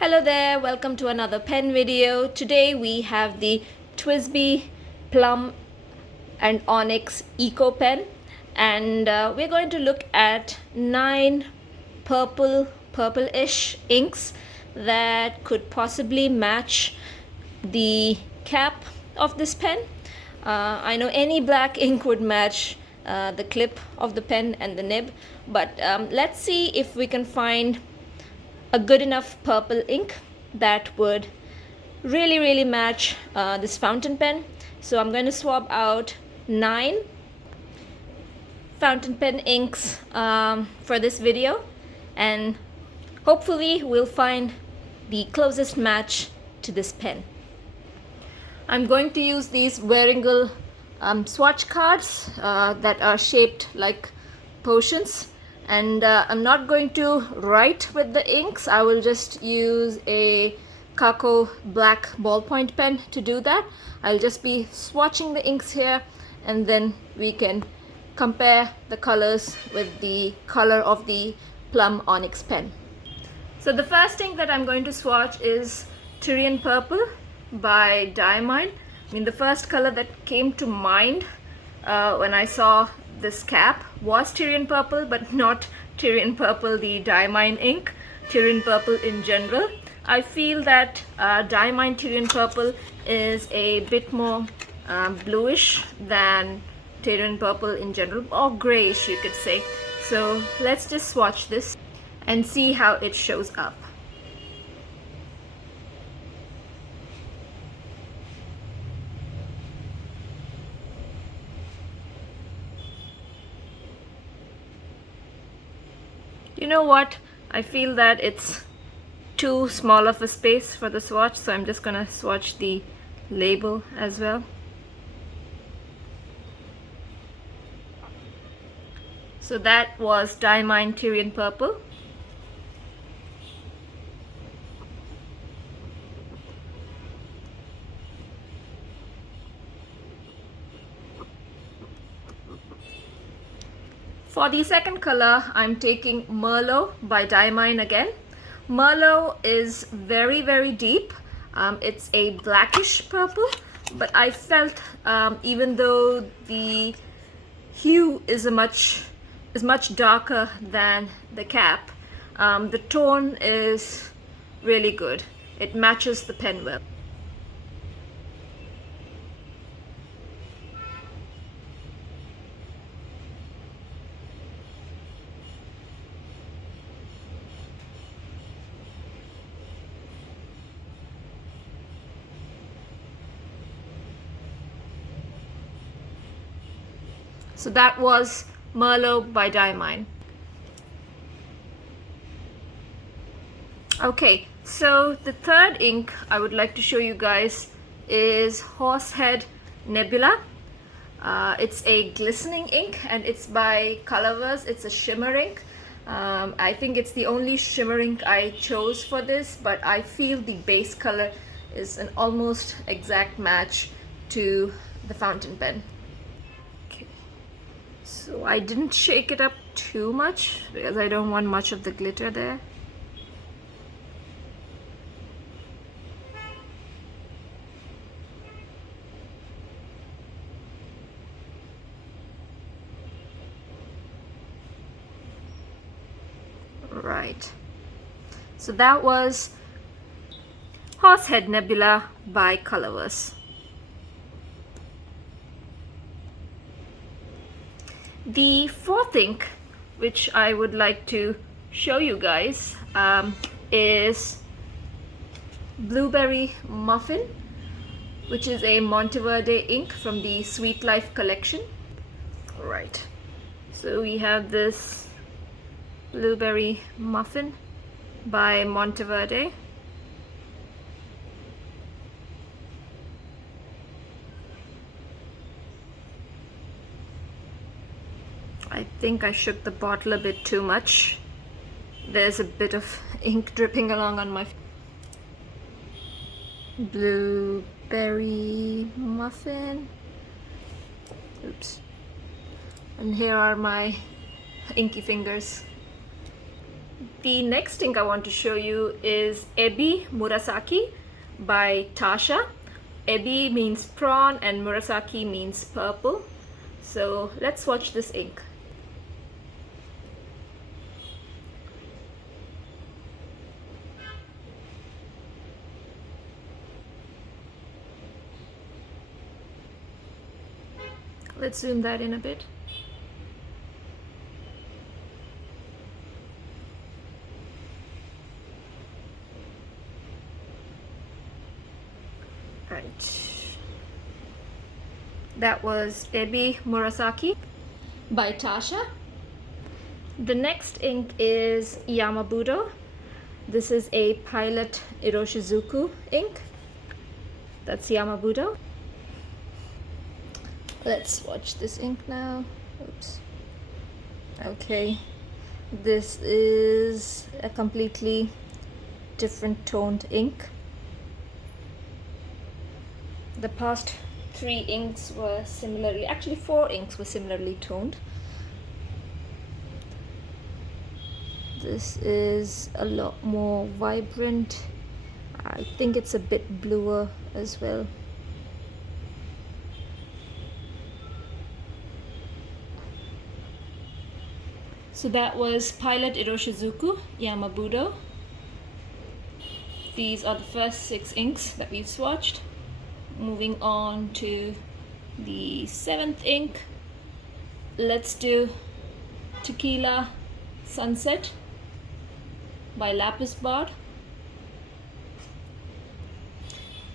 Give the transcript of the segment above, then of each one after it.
Hello there, welcome to another pen video. Today we have the TWSBI Plum and Onyx ECO pen, and we're going to look at 9 purplish inks that could possibly match the cap of this pen. I know any black ink would match the clip of the pen and the nib, but let's see if we can find a good enough purple ink that would really match this fountain pen. So I'm going to swap out 9 fountain pen inks for this video, and hopefully we'll find the closest match to this pen. I'm going to use these Wearingle swatch cards that are shaped like potions, and I'm not going to write with the inks. I will just use a Kako black ballpoint pen to do that. I'll just be swatching the inks here, and then we can compare the colors with the color of the Plum Onyx pen. So the first ink that I'm going to swatch is Tyrian Purple by Diamine. I mean, the first color that came to mind when I saw this cap was Tyrian Purple, but not Tyrian Purple the Diamine ink, Tyrian Purple in general. I feel that Diamine Tyrian Purple is a bit more bluish than Tyrian Purple in general, or grayish you could say. So let's just swatch this and see how it shows up. You know what? I feel that it's too small of a space for the swatch, so I'm just gonna swatch the label as well. So that was Diamine Tyrian Purple. For the second color, I'm taking Merlot by Diamine again. Merlot is very deep. It's a blackish purple, but I felt even though the hue is much darker than the cap, the tone is really good. It matches the pen well. So that was Merlot by Diamine. Okay, so the third ink I would like to show you guys is Horsehead Nebula. It's a glistening ink, and it's by Colorverse. It's a shimmer ink. I think it's the only shimmer ink I chose for this, but I feel the base color is an almost exact match to the fountain pen. So I didn't shake it up too much because I don't want much of the glitter there. Right. So that was Horsehead Nebula by Colorverse. The fourth ink which I would like to show you guys is Blueberry Muffin, which is a Monteverde ink from the Sweet Life collection. Right, so we have this Blueberry Muffin by Monteverde. I think I shook the bottle a bit too much. There's a bit of ink dripping along on my Blueberry Muffin. Oops. And here are my inky fingers. The next ink I want to show you is Ebi Murasaki by Tasha. Ebi means prawn and Murasaki means purple. So let's swatch this ink. Let's zoom that in a bit. Right. That was Ebi Murasaki by Tasha. The next ink is Yamabudo. This is a Pilot Iroshizuku ink. That's Yamabudo. Let's swatch this ink now. Oops. Okay. This is a completely different toned ink. The past 3 inks were similarly, actually 4 inks were similarly toned. This is a lot more vibrant. I think it's a bit bluer as well. So that was Pilot Iroshizuku Yamabudo. These are the first 6 inks that we've swatched. Moving on to the 7th ink. Let's do Tequila Sunset by Lapis Bard.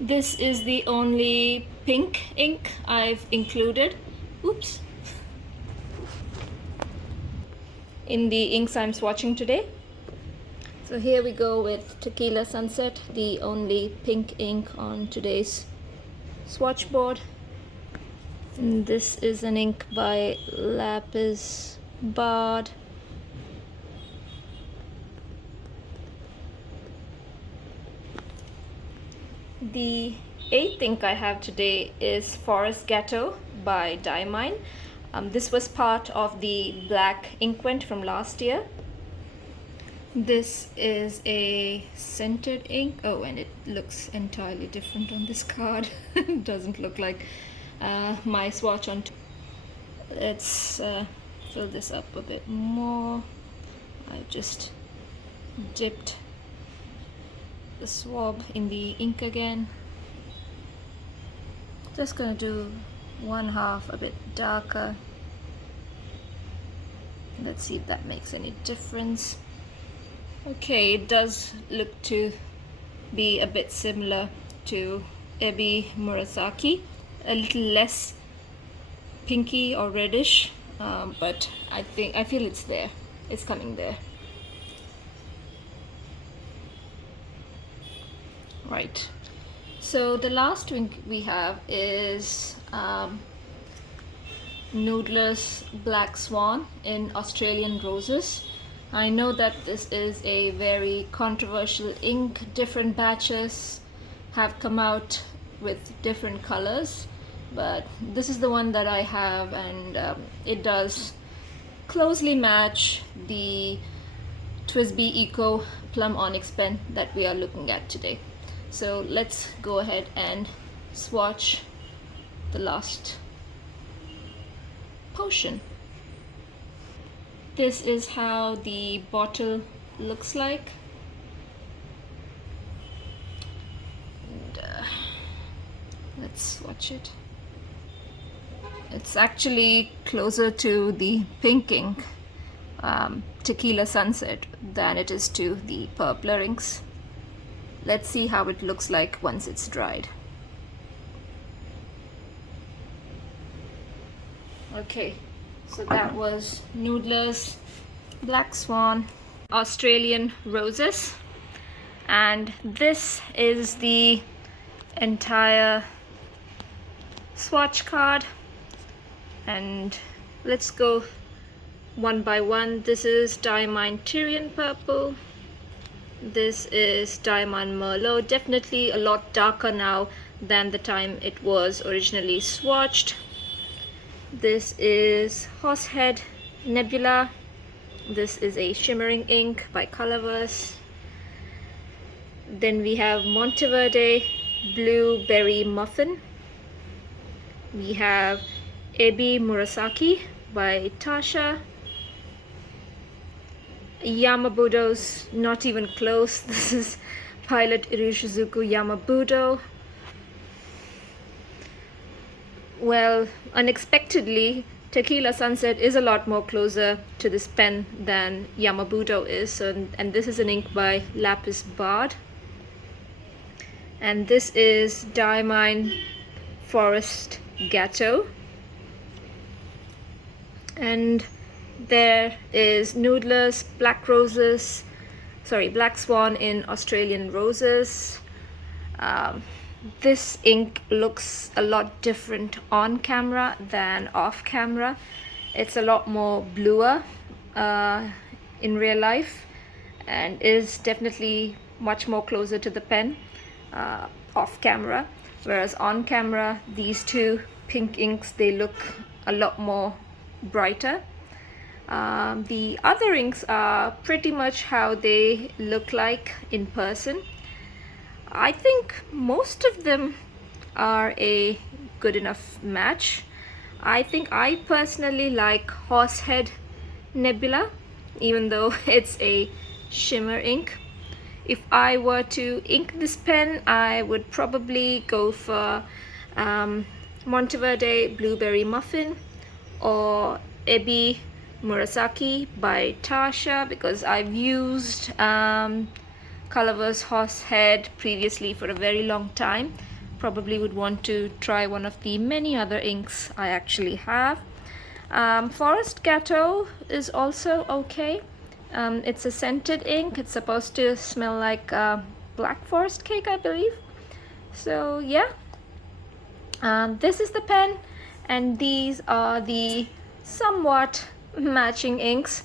This is the only pink ink I've included. Oops. In the inks I'm swatching today. So here we go with Tequila Sunset, the only pink ink on today's swatch board. And this is an ink by Lapis Bard. The 8th ink I have today is Forest Ghetto by Diamine. This was part of the black inkwent from last year. This is a scented ink. Oh, and it looks entirely different on this card. It doesn't look like my swatch on. Let's fill this up a bit more. I've just dipped the swab in the ink again. Just gonna do 1/2 a bit darker. Let's see if that makes any difference. Okay, it does look to be a bit similar to Ebi Murasaki, a little less pinky or reddish, but I feel it's there. It's coming there. Right. So the last ink we have is Noodler's Black Swan in Australian Roses. I know that this is a very controversial ink. Different batches have come out with different colors, but this is the one that I have, and it does closely match the TWSBI ECO Plum Onyx pen that we are looking at today. So let's go ahead and swatch the last potion. This is how the bottle looks like. And, let's swatch it. It's actually closer to the pink ink, Tequila Sunset, than it is to the purpler inks. Let's see how it looks like once it's dried. Okay, so that was Noodler's Black Swan, Australian Roses, and this is the entire swatch card. And let's go one by one. This is Diamine Tyrian Purple. This is Diamond Merlot, definitely a lot darker now than the time it was originally swatched. This is Horsehead Nebula, This is a shimmering ink by Colorverse. Then we have Monteverde Blueberry Muffin. We have Ebi Murasaki by Tasha. Yamabudo's not even close. This is Pilot Irushizuku Yamabudo. Well, unexpectedly, Tequila Sunset is a lot more closer to this pen than Yamabudo is, and this is an ink by Lapis Bard. And this is Diamine Forest Gatto. And there is Noodler's Black Swan in Australian Roses. This ink looks a lot different on camera than off camera. It's a lot more bluer in real life, and is definitely much more closer to the pen off camera, whereas on camera these two pink inks, they look a lot more brighter. The other inks are pretty much how they look like in person. I think most of them are a good enough match. I think I personally like Horsehead Nebula, even though it's a shimmer ink. If I were to ink this pen, I would probably go for Monteverde Blueberry Muffin or Ebi Murasaki by Tasha, because I've used Colorverse Horsehead previously for a very long time. Probably would want to try one of the many other inks I actually have. Forest Gatto is also okay. It's a scented ink. It's supposed to smell like black forest cake, I believe. So yeah, this is the pen, and these are the somewhat matching inks.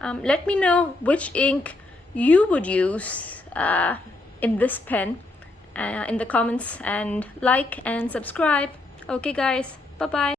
Let me know which ink you would use in this pen in the comments, and like and subscribe. Okay guys, bye bye.